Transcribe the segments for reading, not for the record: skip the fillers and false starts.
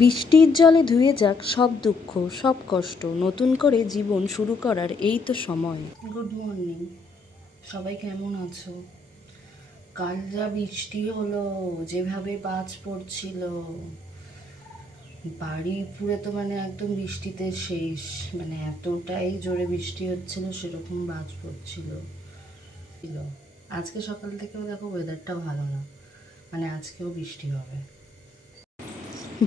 বৃষ্টির জলে ধুয়ে যাক সব দুঃখ সব কষ্ট, নতুন করে জীবন শুরু করার এই তো সময়। গুড মর্নিং, সবাই কেমন আছো? কাল যা বৃষ্টি হলো, যেভাবে বাজ পড়ছিল, বাড়ি পুরো তো একদম বৃষ্টিতে শেষ। এতটাই জোরে বৃষ্টি হচ্ছিল, সেরকম বাজ পড়ছিল। আজকে সকাল থেকেও দেখো ওয়েদারটা ভালো না, আজকেও বৃষ্টি হবে।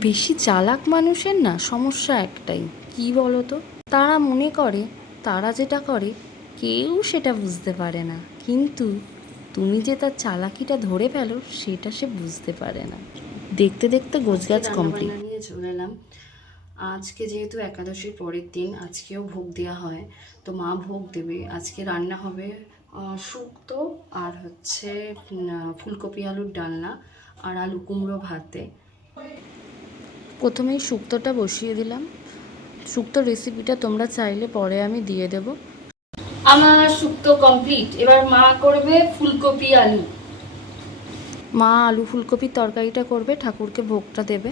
বেশি চালাক মানুষের না সমস্যা একটাই, কি বলো তো? তারা মনে করে তারা যেটা করে কেউ সেটা বুঝতে পারে না, কিন্তু তুমি যে তার চালাকিটা ধরে ফেলো সেটা সে বুঝতে পারে না। দেখতে দেখতে গোছগাছ কমপ্লিট নিয়ে চলে এলাম। আজকে যেহেতু একাদশীর পরের দিন, আজকেও ভোগ দেওয়া হয়, তো মা ভোগ দেবে। আজকে রান্না হবে শুক্তো আর ফুলকপি আলুর ডালনা আর আলু কুমড়ো ভাতে। প্রথমেই শুক্তোটা বসিয়ে দিলাম। শুক্তো রেসিপিটা তোমরা চাইলে পরে আমি দিয়ে দেব। আমার শুক্তো কমপ্লিট, এবার মা করবে ফুলকপি আলু। মা আলু ফুলকপির তরকারিটা করবে, ঠাকুরকে ভোগটা দেবে।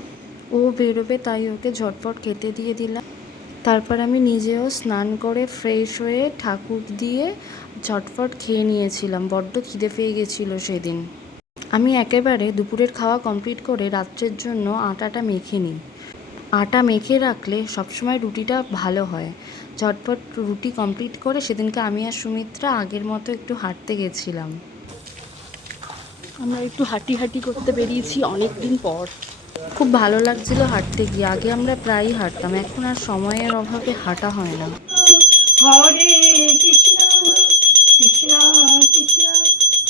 ও বেরোবে, তাই ওকে ঝটপট খেতে দিয়ে দিলাম। তারপর আমি নিজেও স্নান করে ফ্রেশ হয়ে ঠাকুর দিয়ে ঝটপট খেয়ে নিয়েছিলাম, বড্ড খিদে পেয়ে গেছিলো সেদিন। আমি একেবারে দুপুরের খাওয়া কমপ্লিট করে রাত্রের জন্য আটাটা মেখে নিই। আটা মেখে রাখলে সবসময় রুটিটা ভালো হয়। ঝটপট রুটি কমপ্লিট করে সেদিনকে আমি আর সুমিত্রা আগের মতো একটু হাঁটতে গেছিলাম। আমরা একটু হাঁটি করতে বেরিয়েছি অনেক দিন পর। খুব ভালো লাগছিল হাঁটতে গিয়ে। আগে আমরা প্রায়ই হাঁটতাম, এখন আর সময়ের অভাবে হাঁটা হয় না। হরে কৃষ্ণ কৃষ্ণ কৃষ্ণ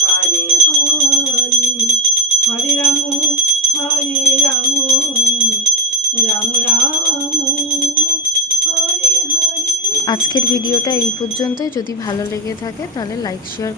হরে হরে, হরে রাম হরে রাম রাম রাম হরে হরে। আজকের ভিডিওটা এই পর্যন্তই। যদি ভালো লেগে থাকে তাহলে লাইক শেয়ার